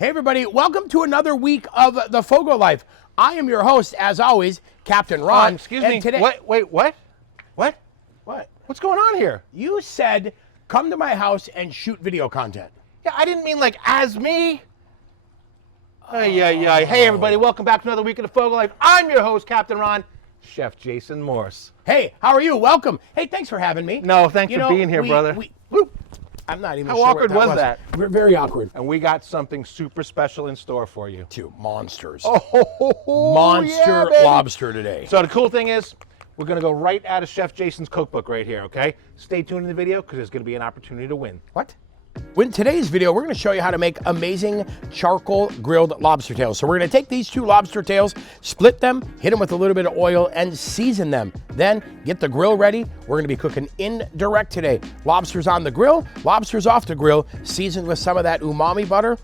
Hey everybody, welcome to another week of the Fogo Life. I am your host, as always, Captain Ron. Excuse me. Today, wait, what? What? What? What's going on here? You said come to my house and shoot video content. Yeah, I didn't mean like as me. Hey everybody, welcome back to another week of the Fogo Life. I'm your host, Captain Ron, Chef Jason Morse. Hey, how are you? Welcome. Hey, thanks for having me. No, thanks for being here, brother. I'm not even How sure awkward what was that? We're very awkward. And we got something super special in store for you. Two monsters. Oh, Monster yeah, lobster today. So the cool thing is, we're gonna go right out of Chef Jason's cookbook right here, okay? Stay tuned in the video, because there's gonna be an opportunity to win. What? In today's video, we're going to show you how to make amazing charcoal grilled lobster tails. So we're going to take these two lobster tails, split them, hit them with a little bit of oil, and season them. Then get the grill ready. We're going to be cooking indirect today. Lobsters on the grill, lobsters off the grill, seasoned with some of that umami butter.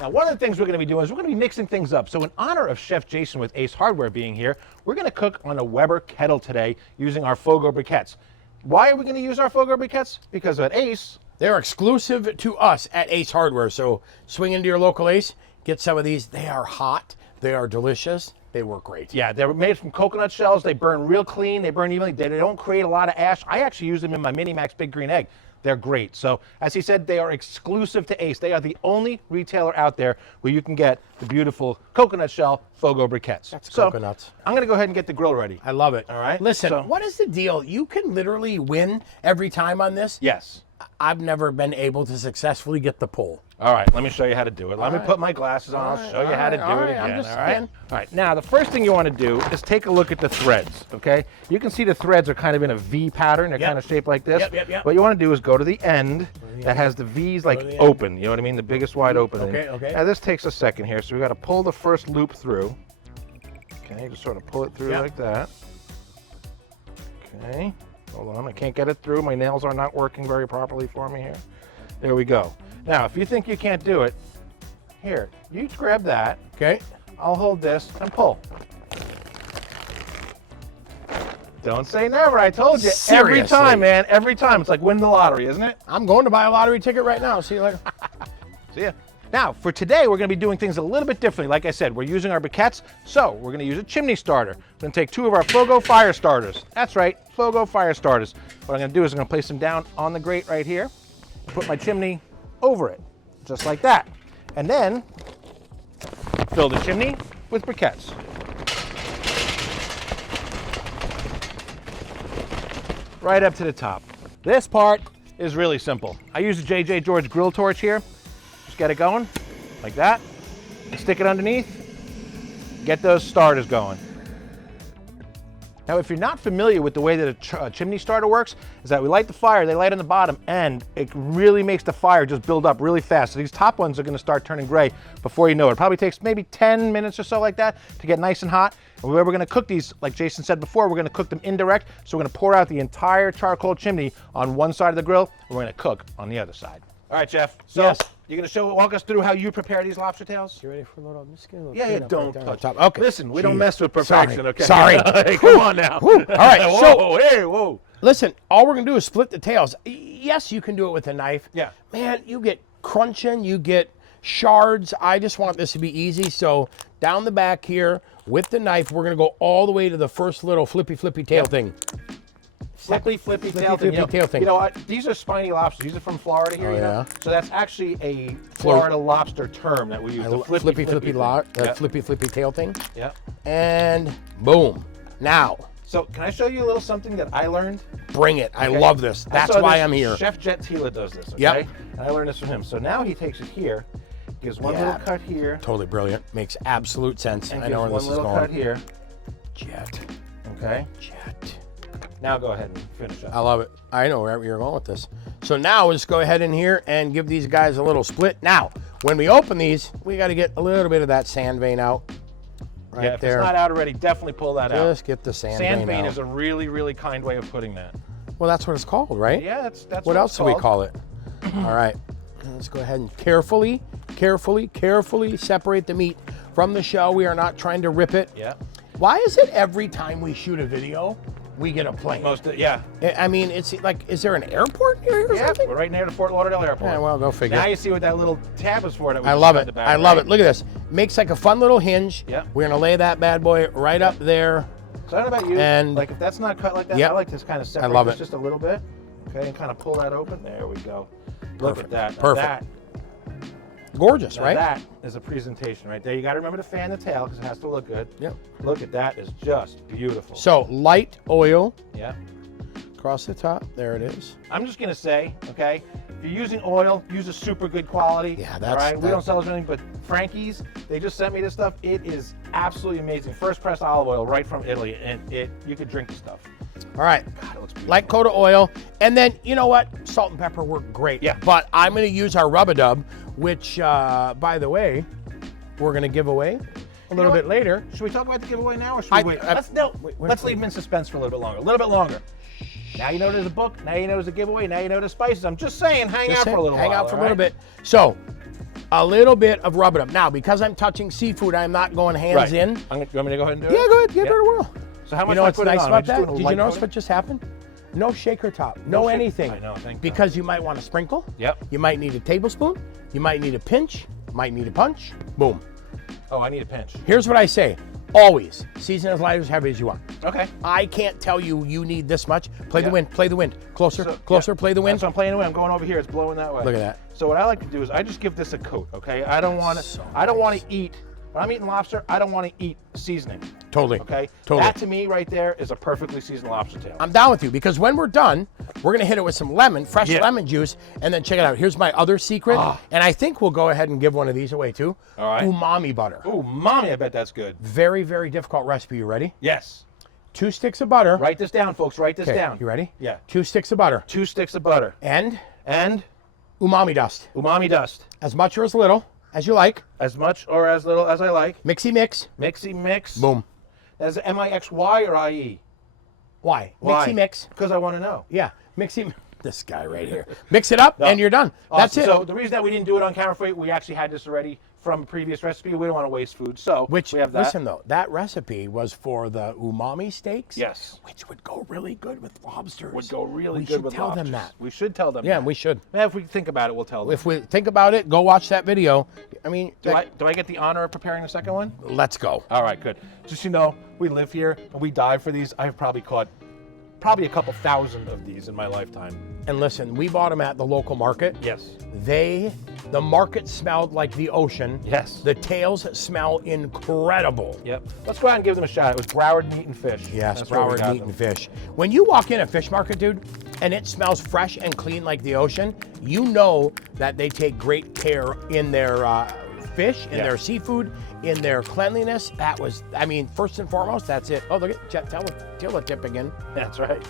Now, one of the things we're going to be doing is we're going to be mixing things up. So in honor of Chef Jason with Ace Hardware being here, we're going to cook on a Weber kettle today using our Fogo Briquettes. Why are we going to use our Fogo Briquettes? Because at Ace, they're exclusive to us at Ace Hardware. So swing into your local Ace, get some of these. They are hot. They are delicious. They work great. yeah, they're made from coconut shells. They burn real clean. They burn evenly. They don't create a lot of ash. I actually use them in my Mini Max Big Green Egg. They're great. So as he said, they are exclusive to Ace. They are the only retailer out there where you can get the beautiful coconut shell Fogo Briquettes. That's coconuts. I'm going to go ahead and get the grill ready. I love it. All right. Listen, So- what is the deal? You can literally win every time on this. Yes. I've never been able to successfully get the pull. All right, let me show you how to do it. Let me put my glasses on. I'll show you how to do it again. I'm just All right. saying. All right. Now, the first thing you want to do is take a look at the threads. Okay. You can see the threads are kind of in a V pattern. They're Yep. kind of shaped like this. Yep. What you want to do is go to the end that has the V's like to the end. open. You know what I mean? The biggest wide opening. Okay. Now this takes a second here, so we got to pull the first loop through. Okay, just sort of pull it through Yep. like that. Okay. Hold on, I can't get it through. My nails are not working very properly for me here. There we go. Now, if you think you can't do it, here, you grab that. Okay. I'll hold this and pull. Don't say never. I told you. Every Seriously. time, man. Every time. It's like winning the lottery, isn't it? I'm going to buy a lottery ticket right now. See you later. See ya. Now, for today, we're going to be doing things a little bit differently. Like I said, we're using our briquettes, so we're going to use a chimney starter. We're going to take two of our Fogo fire starters. That's right, Fogo fire starters. What I'm going to do is I'm going to place them down on the grate right here, put my chimney over it, just like that. And then fill the chimney with briquettes. Right up to the top. This part is really simple. I use a J.J. George grill torch here. Just get it going, like that. Stick it underneath. Get those starters going. Now, if you're not familiar with the way that a chimney starter works, is that we light the fire, they light on the bottom, and it really makes the fire just build up really fast. So these top ones are gonna start turning gray before you know it. It probably takes maybe 10 minutes or so like that to get nice and hot. And we're gonna cook these, like Jason said before, we're gonna cook them indirect. So we're gonna pour out the entire charcoal chimney on one side of the grill, and we're gonna cook on the other side. All right, Jeff. So Yes. you're gonna walk us through how you prepare these lobster tails? You ready for a little? I'm just gonna Yeah, don't right touch. top. Okay. Listen, we don't Jeez. mess with perfection, Sorry. okay? Sorry. Hey, come on now. All right. Whoa, hey, whoa. Listen, all we're gonna do is split the tails. Yes, you can do it with a knife. Yeah. Man, you get crunching, you get shards. I just want this to be easy. So down the back here with the knife, we're gonna go all the way to the first little flippy tail thing. Flippy tail thing. tail thing. You know what? These are spiny lobsters. These are from Florida here. Oh, you know? yeah? So that's actually a Florida lobster term that we use. The Flippy tail thing. Yeah. And boom. Now, So can I show you a little something that I learned? bring it. I Okay. love this. I That's saw why this- I'm here. Chef Jet Tila does this, okay? Yep. And I learned this from him. So now he takes it here, gives one Yeah. little cut here, Totally brilliant. Makes absolute sense. and I gives know where one this is little going. cut here. Jet. Okay. Jet. Now go ahead and finish up. I love it. I know where you're going with this. So now let's go ahead in here and give these guys a little split. Now, when we open these, we got to get a little bit of that sand vein out. Right yeah, if there. it's not out already, definitely pull that out. Just get the sand Sand vein vein out. is a really, really kind way of putting that. Well, that's what it's called, right? Yeah, that's What else it's do we called. call it? All right. Let's go ahead and carefully separate the meat from the shell. We are not trying to rip it. Yeah. Why is it every time we shoot a video, we get a plane. Yeah. I mean, it's like, is there an airport near here or something? We're right near the Fort Lauderdale Airport. Yeah, well, go figure. Now you see what that little tab is for. That we I love just it. had the back, I love right? it. Look at this. Makes like a fun little hinge. Yep. We're gonna lay that bad boy right up there. So I don't know about you, And- like if that's not cut like that, Yep. I like to kind of separate love this it. just a little bit. Okay, and kind of pull that open. There we go. Look Perfect. at that. Now Perfect. Gorgeous, Now right? that is a presentation right there. You got to remember to fan the tail because it has to look good. Yep. Look at that. It's just beautiful. So light oil Yeah. across the top. There it is. I'm just going to say, okay, if you're using oil, use a super good quality. Yeah, all right. We don't sell anything, but Frankie's, they just sent me this stuff. It is absolutely amazing. First pressed olive oil right from Italy, and you could drink the stuff. All right. God, it looks beautiful. Light coat of oil. And then, you know what? Salt and pepper work great. Yeah. But I'm going to use our rub-a-dub, which, by the way, we're going to give away a little bit later. Should we talk about the giveaway now, or should we wait? Let's leave them in suspense for a little bit longer. A little bit longer. Now you know there's a book. Now you know there's a giveaway. Now you know there's spices. I'm just saying, hang out for a little while. Hang out for a all little right? bit. So, a little bit of rub-a-dub. Now, because I'm touching seafood, I'm not going hands in. You want me to go ahead and do it? Yeah, go ahead. Give it a whirl. So how much You know do I what's put it nice on? about Am I just that? doing a Did you light notice coating? what just happened? No shaker top. No anything. I know, thank God. Because you might want to sprinkle. Yep. You might need a tablespoon. You might need a pinch. Might need a punch. Boom. Oh, I need a pinch. Here's what I say. Always season as light as heavy as you want. Okay. I can't tell you need this much. Play the Yeah. wind. Play the wind. Closer. So, Closer. yeah. Play the wind. So I'm playing the wind. I'm going over here. It's blowing that way. Look at that. So what I like to do is I just give this a coat. Okay. I don't want to. So I don't want nice. to eat. When I'm eating lobster, I don't want to eat seasoning. Totally. Okay. Totally. That to me right there is a perfectly seasoned lobster tail. I'm down with you because when we're done, we're gonna hit it with some lemon, fresh Yeah. lemon juice, and then check it out. Here's my other secret, Ah. and I think we'll go ahead and give one of these away too. All right. Umami butter. Ooh, mommy, I bet that's good. Very, very difficult recipe. You ready? Yes. 2 sticks of butter. Write this down, folks. Write this Okay, down. you ready? Yeah. 2 sticks of butter 2 sticks of butter and and umami dust, umami dust. as much or as little as you like. As much or as little as I like. Mixy mix. Mixy mix. Boom. That's MIXY or IE? Why? Why? Mixy mix. Because I want to know. Yeah. Mixy. This guy right here. Mix it up, No. and you're done. That's Awesome. it. So the reason that we didn't do it on camera for you, we actually had this already from a previous recipe. We don't want to waste food, so Which, we have that. listen though, that recipe was for the umami steaks. Yes. Which would go really good with lobsters. Would go really we good should with tell lobsters. them that. We should tell them Yeah, that. we should. Yeah, if we think about it, we'll tell them. If we think about it, go watch that video. I mean, do I get the honor of preparing the second one? let's go. All right, good. Just so you know, we live here and we dive for these. I've probably caught a couple thousand of these in my lifetime. And listen, we bought them at the local market. Yes. The market smelled like the ocean. Yes. The tails smell incredible. Yep. Let's go out and give them a shot. It was Broward Meat and Fish. Yes, That's where we Broward got meat them. and fish. When you walk in a fish market, dude, and it smells fresh and clean like the ocean, you know that they take great care in their fish, in Yeah. their seafood, in their cleanliness. That was, I mean, first and foremost, that's it. Oh, look at Tilla tip again. That's right.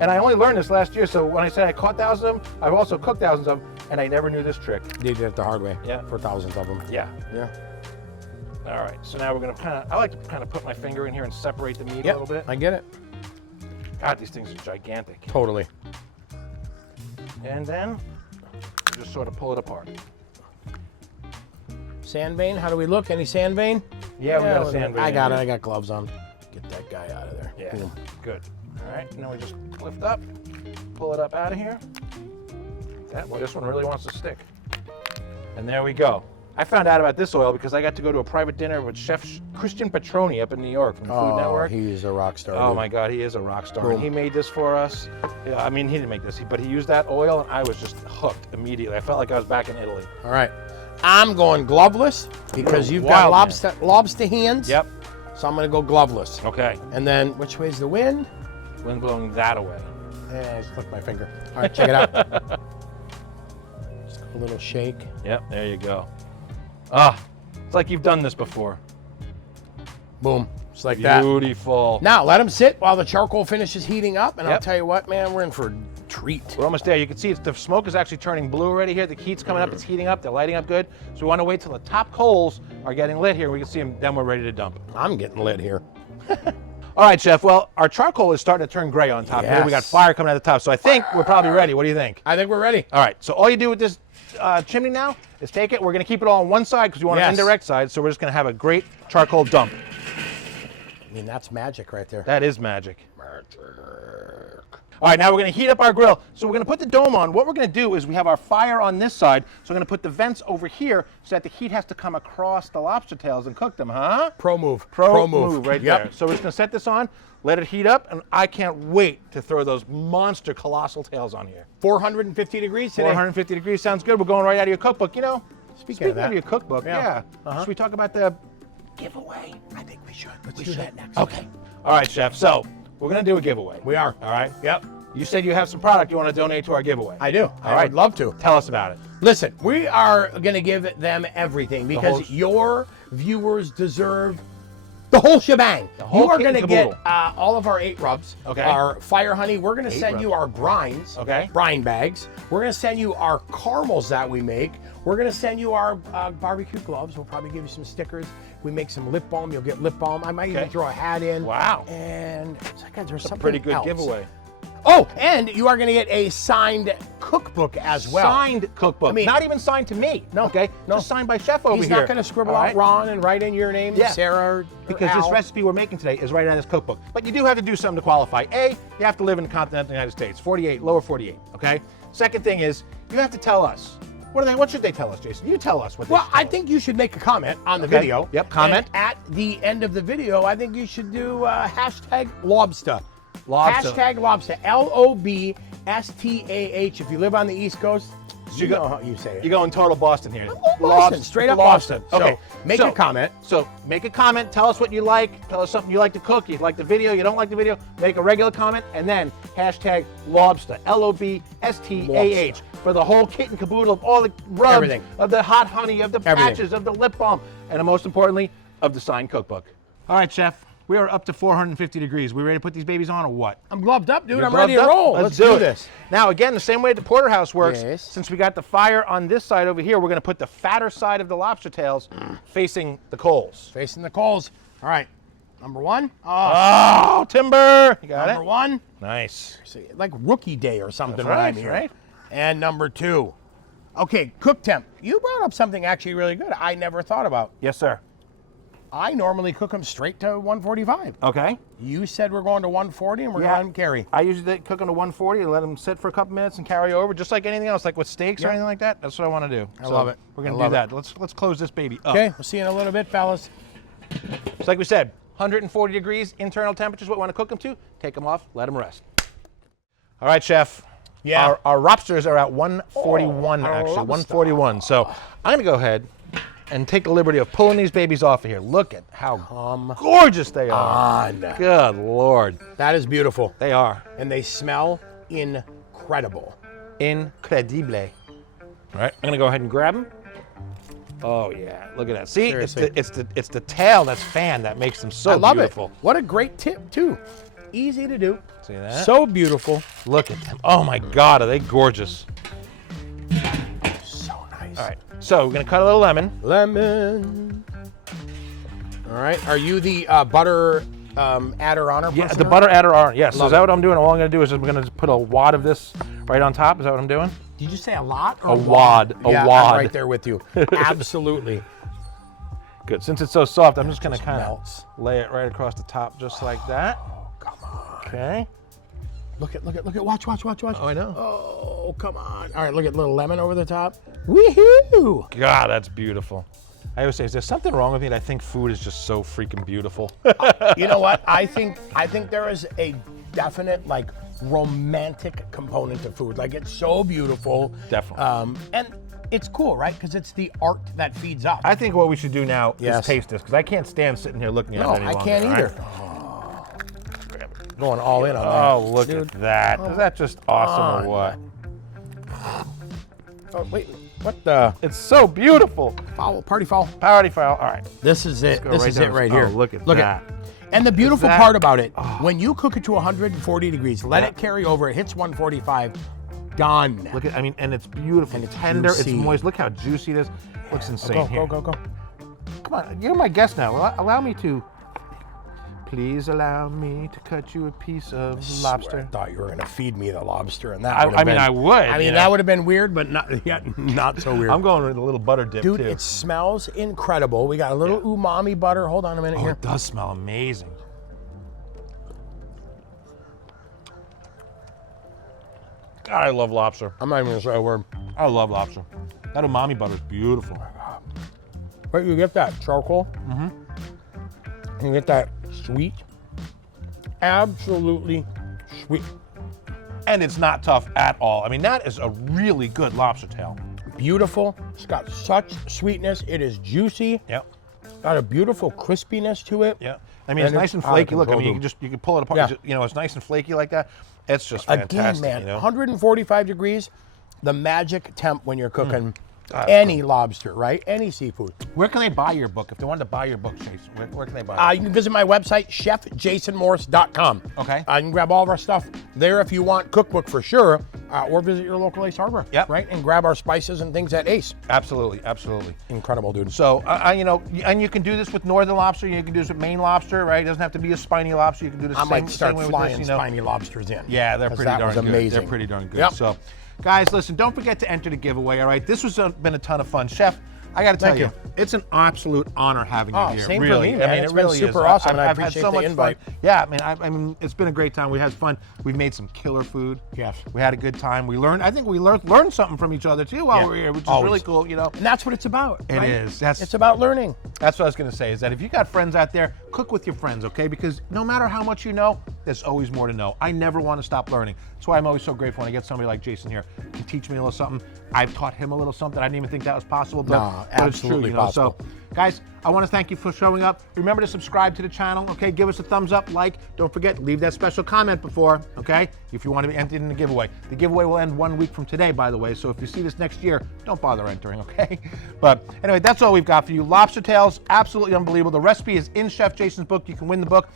And I only learned this last year, so when I said I caught thousands of them, I've also cooked thousands of them, and I never knew this trick. They did it the hard way. Yeah. For thousands of them. Yeah. Yeah. All right, so now we're gonna I like to kind of put my finger in here and separate the meat Yep, a little bit. I get it. God, these things are gigantic. Totally. And then just sort of pull it apart. Sand vein, how do we look? Any sand vein? Yeah, we got a sand vein I in got it, here. I got gloves on. Get that guy out of there. Yeah, Boom. good. All right, now we just lift up, pull it up out of here. This one really wants to stick. And there we go. I found out about this oil because I got to go to a private dinner with Chef Christian Petroni up in New York from the Food Network. He's a rock star. Oh dude. my God, he is a rock star. Boom. And he made this for us. Yeah, I mean, he didn't make this, but he used that oil, and I was just hooked immediately. I felt like I was back in Italy. All right. I'm going gloveless because you've got Wild lobster hands. Yep. So I'm going to go gloveless. Okay. And then, which way's the wind? Wind blowing that away. I just flicked my finger. All right, check it out. Just a little shake. Yep, there you go. Ah, it's like you've done this before. Boom. Just like that. Beautiful. Now, let them sit while the charcoal finishes heating up. And I'll Yep. tell you what, man, we're in for a treat. We're almost there. You can see the smoke is actually turning blue already here. The heat's coming up. It's heating up. They're lighting up good. So we want to wait till the top coals are getting lit here. We can see them. Then we're ready to dump. I'm getting lit here. All right, Chef. Well, our charcoal is starting to turn gray on top here. We got Yes. fire coming out the top. So I think we're probably ready. What do you think? I think we're ready. All right. So all you do with this chimney now is take it. We're going to keep it all on one side because we want an Yes. indirect side. So we're just going to have a great charcoal dump. I mean, that's magic right there. That is magic. All right, now we're going to heat up our grill. So we're going to put the dome on. What we're going to do is we have our fire on this side. So we're going to put the vents over here so that the heat has to come across the lobster tails and cook them, huh? Pro move. Pro move right there. So we're just going to set this on, let it heat up, and I can't wait to throw those monster colossal tails on here. 450 degrees today. 450 degrees sounds good. We're going right out of your cookbook. You know, speaking of that. your cookbook, yeah. Should we talk about the giveaway? I think we should. Let's do that next. Okay. All right, Chef. So we're going to do a giveaway. We are. All right. Yep. You said you have some product you want to donate to our giveaway. I do. I would love to. Tell us about it. Listen, we are going to give them everything because your viewers deserve the whole shebang. You are going to get all of our 8 rubs, our fire honey. We're going to send you our brines, brine bags. We're going to send you our caramels that we make. We're going to send you our barbecue gloves. We'll probably give you some stickers. We make some lip balm. You'll get lip balm. I might even throw a hat in. Wow. And there's something pretty good else. giveaway. Oh, and you are going to get a signed cookbook as well. Signed cookbook. I mean, not even signed to me. No. Okay. No. Just signed by Chef over here. He's not going to scribble out Ron and write in your name, Sarah, or because Al. this recipe we're making today is right out of this cookbook. But you do have to do something to qualify. A, you have to live in the continental United States, 48, lower 48. Okay. Second thing is you have to tell us. What should they tell us, Jason? You tell us what they should tell us. think you should make a comment on the video. Yep. Comment. And at the end of the video, I think you should do hashtag lobster. Lobster. Hashtag lobster. LOBSTAH. If you live on the East Coast, you know how you say it. You're going total Boston here. Boston, straight up Boston. Okay. So make a comment. So make a comment. Tell us what you like. Tell us something you like to cook. You like the video. You don't like the video. Make a regular comment. And then hashtag lobster. LOBSTAH. For the whole kit and caboodle of all the rubs. Everything. Of the hot honey. Of the patches. Of the lip balm. And most importantly, of the signed cookbook. All right, Chef. We are up to 450 degrees. We ready to put these babies on or what? I'm gloved up, dude. You're I'm ready to roll. Let's do this. this. Now, again, the same way the porterhouse works, since we got the fire on this side over here, we're going to put the fatter side of the lobster tails facing the coals. Facing the coals. All right. Number 1. Oh, timber. You got Number 1. Nice. See, like rookie day or something. That's when right, I'm here. right? And number 2. Okay, cook temp. You brought up something actually really good I never thought about. Yes, sir. I normally cook them straight to 145. Okay. You said we're going to 140 and we're going to let them carry. I usually cook them to 140 and let them sit for a couple minutes and carry over, just like anything else, like with steaks or anything like that. That's what I want to do. I love it. We're going to do that. Let's close this baby up. Okay, we'll see you in a little bit, fellas. It's like we said, 140 degrees internal temperature is what we want to cook them to. Take them off, let them rest. All right, Chef. Yeah. Our lobsters are at 141, actually, 141. So I'm going to go ahead and take the liberty of pulling these babies off of here. Look at how gorgeous they are. Good Lord. That is beautiful. They are. And they smell incredible. Incredible. All right, I'm gonna go ahead and grab them. Oh yeah, look at that. See, it's the tail that's fanned that makes them so beautiful. It. What a great tip too. Easy to do. See that? So beautiful. Look at them. Oh my God, are they gorgeous? So nice. All right. So we're gonna cut a little lemon. Lemon. All right. Are you the butter adder on? Yeah, the butter adder on. Yes. So is that what I'm doing? All I'm gonna do is I'm gonna put a wad of this right on top. Is that what I'm doing? Did you say a lot? Or a wad. Yeah, a wad. I'm right there with you. Absolutely. Good. Since it's so soft, I'm just gonna kind of lay it right across the top, just like that. Oh, come on. Okay. Look at. Watch. Oh, I know. Oh, come on. All right, look at little lemon over the top. Woohoo! God, that's beautiful. I always say, is there something wrong with me that I think food is just so freaking beautiful? You know what? I think there is a definite like romantic component to food. Like it's so beautiful. Definitely. And it's cool, right? Because it's the art that feeds us. I think what we should do now is taste this, because I can't stand sitting here looking at it any longer. No, I can't either. Right? Going all in on that. Oh, look at that. Is that just awesome or what? Oh, wait, what the? It's so beautiful. Foul, party foul. Party foul, all right. This is it. This is it right here. Oh, look at that. And the beautiful part about it, when you cook it to 140 degrees, let it carry over, it hits 145, done. Look at, I mean, and it's beautiful. And it's tender, juicy. It's moist. Look how juicy it is. Looks insane. Go. Come on, you're my guest now. Allow me to. Please allow me to cut you a piece of lobster. I thought you were going to feed me the lobster, and that would have been. I would. I mean, that would have been weird, but not so weird. I'm going with a little butter dip, dude, too. It smells incredible. We got a little umami butter. Hold on a minute here. It does smell amazing. God, I love lobster. I'm not even gonna say a word. I love lobster. That umami butter is beautiful. But you get that charcoal. Mm-hmm. You get that sweet. Absolutely sweet. And it's not tough at all. I mean, that is a really good lobster tail. Beautiful. It's got such sweetness. It is juicy. Yep. Got a beautiful crispiness to it. Yeah. I mean, it's nice and flaky. Look, I mean, you can pull it apart. Yeah. You know, it's nice and flaky like that. It's just fantastic. Again, man, you know? 145 degrees, the magic temp when you're cooking any lobster, right? Any seafood. Where can they buy your book? If they wanted to buy your book, Chase, where can they buy it? You can visit my website, chefjasonmorris.com. Okay. You can grab all of our stuff there if you want cookbook for sure, or visit your local Ace Harbor, Yep. right? And grab our spices and things at Ace. Absolutely, absolutely. Incredible, dude. So, you know, and you can do this with northern lobster. You can do this with Maine lobster, right? It doesn't have to be a spiny lobster. You can do the I might start same way flying with this, you know. spiny lobsters in. Yeah, they're 'Cause pretty that darn was good. amazing. They're pretty darn good. Yep. So, guys, listen, don't forget to enter the giveaway, all right? This has been a ton of fun. Chef, I got to tell Thank you, you. it's an absolute honor having you Oh, here. same for really. me, man. I mean, It's it been really super is. awesome, and I I've had appreciate so the much invite. fun. Yeah, I mean, it's been a great time. We had fun. We've made some killer food. Yes. We had a good time. We learned, I think we learned something from each other too while Yeah. we were here, which is Always. really cool, you know. And that's what it's about. It right? is. It's about learning. That's what I was going to say, is that if you got friends out there, cook with your friends, okay? Because no matter how much you know, there's always more to know. I never want to stop learning. That's why I'm always so grateful when I get somebody like Jason here who can teach me a little something. I've taught him a little something. I didn't even think that was possible, but, No, but it's true, absolutely you know. possible. So, guys, I want to thank you for showing up. Remember to subscribe to the channel, okay? Give us a thumbs up, like. Don't forget, leave that special comment before, okay? If you want to be entered in the giveaway. The giveaway will end 1 week from today, by the way, so if you see this next year, don't bother entering, okay? But anyway, that's all we've got for you. Lobster tails, absolutely unbelievable. The recipe is in Chef Jason's book. You can win the book.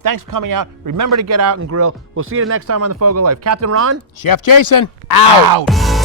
Thanks for coming out. Remember to get out and grill. We'll see you next time on the Fogo Life. Captain Ron? Chef Jason, Out.